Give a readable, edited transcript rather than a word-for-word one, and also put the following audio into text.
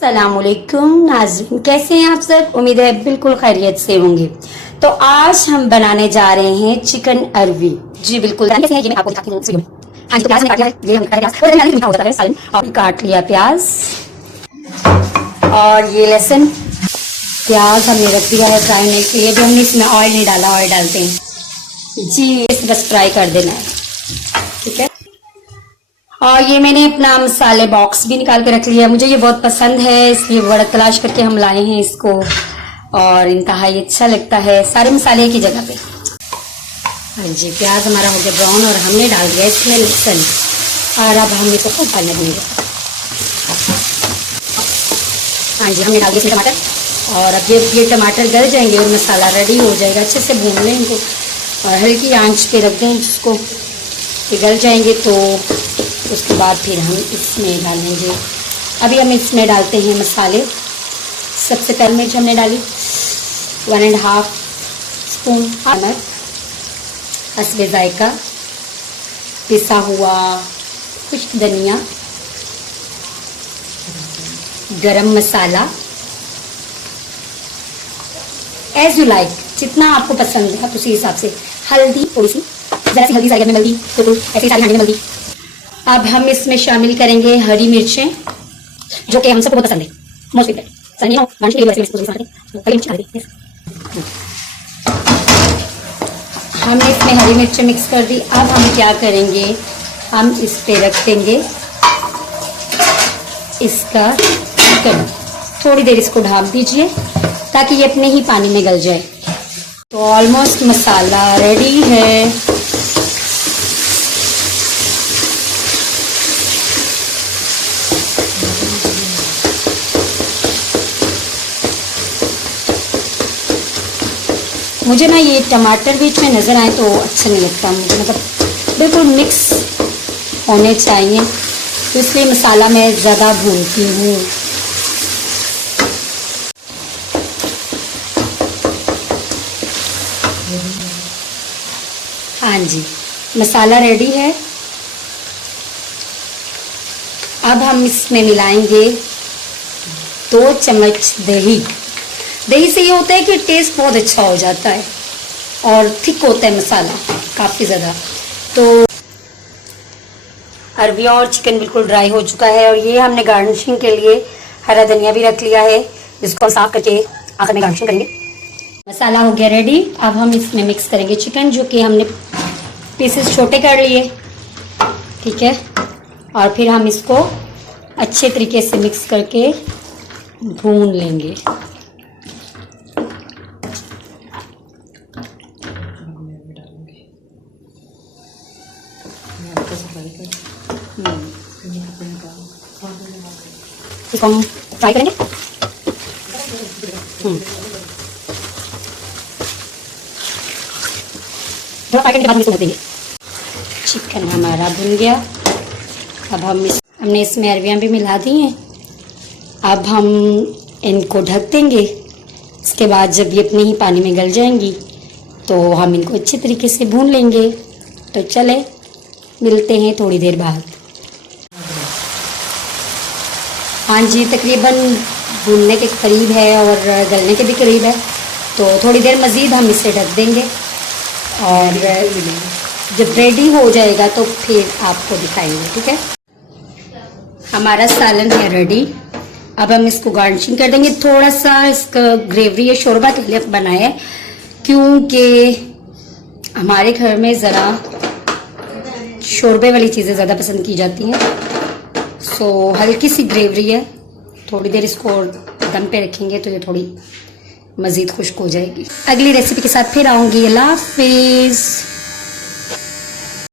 अस्सलामुअलैकुम नाज़रीन, कैसे हैं आप सब। उम्मीद है बिल्कुल खैरियत से होंगे। तो आज हम बनाने जा रहे हैं चिकन अरवी। जी बिल्कुल, कैसे हैं ये मैं आपको दिखाती हूँ। हाँ जी, तो प्याज मैंने काट लिया है, ये हम प्याज और मीठा होता है सालन, और काट लिया प्याज और ये लहसुन। प्याज हमने रख दिया है फ्राई होने के लिए। भी हमने इसमें ऑयल नहीं डाला, ऑयल डालते हैं जी, इस बस फ्राई कर देना है, ठीक है। और ये मैंने अपना मसाले बॉक्स भी निकाल के रख लिया है, मुझे ये बहुत पसंद है इसलिए बड़ा तलाश करके हम लाए हैं इसको, और इंतहाई अच्छा लगता है। सारे मसाले एक ही जगह पे। हाँ जी, प्याज हमारा हो गया ब्राउन और हमने डाल दिया इसमें लहसुन, और अब हम इसको खूब डालने देंगे। हाँ जी, हमने डाल दिया इसमें टमाटर, और अब ये टमाटर गल जाएंगे और मसाला रेडी हो जाएगा। अच्छे से भून लें इनको और हल्की आंच पे रख दें इसको, गल जाएंगे तो उसके बाद फिर हम इसमें डालेंगे। अभी हम इसमें डालते हैं मसाले। सबसे पहले मिर्च हमने डाली 1.5 स्पून, नमक हस्बे जायका, पिसा हुआ खुश्क धनिया, गरम मसाला एज यू लाइक, जितना आपको पसंद है आप उसी हिसाब से। हल्दी थोड़ी सी, जरा सी हल्दी सारी में मिलती तो ऐसी सारी हांडी में मिलती। अब हम इसमें शामिल करेंगे हरी मिर्चें, जो कि हम सबको बहुत पसंद है, मोस्ट फेवरेट। हमने इसमें हरी मिर्चें मिक्स कर दी। अब हम क्या करेंगे, हम इस पे रख देंगे इसका चिकन। थोड़ी देर इसको ढक दीजिए ताकि ये अपने ही पानी में गल जाए। तो ऑलमोस्ट मसाला रेडी है। मुझे ना ये टमाटर बीच में नज़र आए तो अच्छा नहीं लगता मुझे, मतलब बिल्कुल मिक्स होने चाहिए, तो इसलिए मसाला मैं ज़्यादा भूनती हूँ। हाँ जी, मसाला रेडी है। अब हम इसमें मिलाएंगे 2 चम्मच दही। दही से ये होता है कि टेस्ट बहुत अच्छा हो जाता है और थिक होता है मसाला काफ़ी ज़्यादा। तो अरवी और चिकन बिल्कुल ड्राई हो चुका है, और ये हमने गार्निशिंग के लिए हरा धनिया भी रख लिया है, जिसको हम साफ करके आखिर में गार्निशिंग करेंगे। मसाला हो गया रेडी। अब हम इसमें मिक्स करेंगे चिकन, जो कि हमने पीसेस छोटे कर लिए, ठीक है। और फिर हम इसको अच्छे तरीके से मिक्स करके भून लेंगे। इसको हम फ्राई करेंगे। थोड़ा फ्राई करने के बाद हम इसको देंगे। चिकन हमारा भुन गया। अब हमने इसमें अरवियाँ भी मिला दी हैं। अब हम इनको ढक देंगे। इसके बाद जब ये अपने ही पानी में गल जाएंगी तो हम इनको अच्छे तरीके से भून लेंगे। तो चले मिलते हैं थोड़ी देर बाद। हाँ जी, तकरीबन भूनने के करीब है और गलने के भी करीब है, तो थोड़ी देर मज़ीद हम इसे ढक देंगे, और जब रेडी हो जाएगा तो फिर आपको दिखाएंगे, ठीक है। हमारा सालन है रेडी। अब हम इसको गार्निशिंग कर देंगे। थोड़ा सा इसका ग्रेवी या शोरबा के लिए बनाया है, क्योंकि हमारे घर में ज़रा शोरबे वाली चीज़ें ज़्यादा पसंद की जाती हैं। सो हल्की सी ग्रेवी है, थोड़ी देर इसको दम पे रखेंगे तो ये थोड़ी मज़ीद खुश्क हो जाएगी। अगली रेसिपी के साथ फिर आऊँगी। अल्लाह हाफिज़।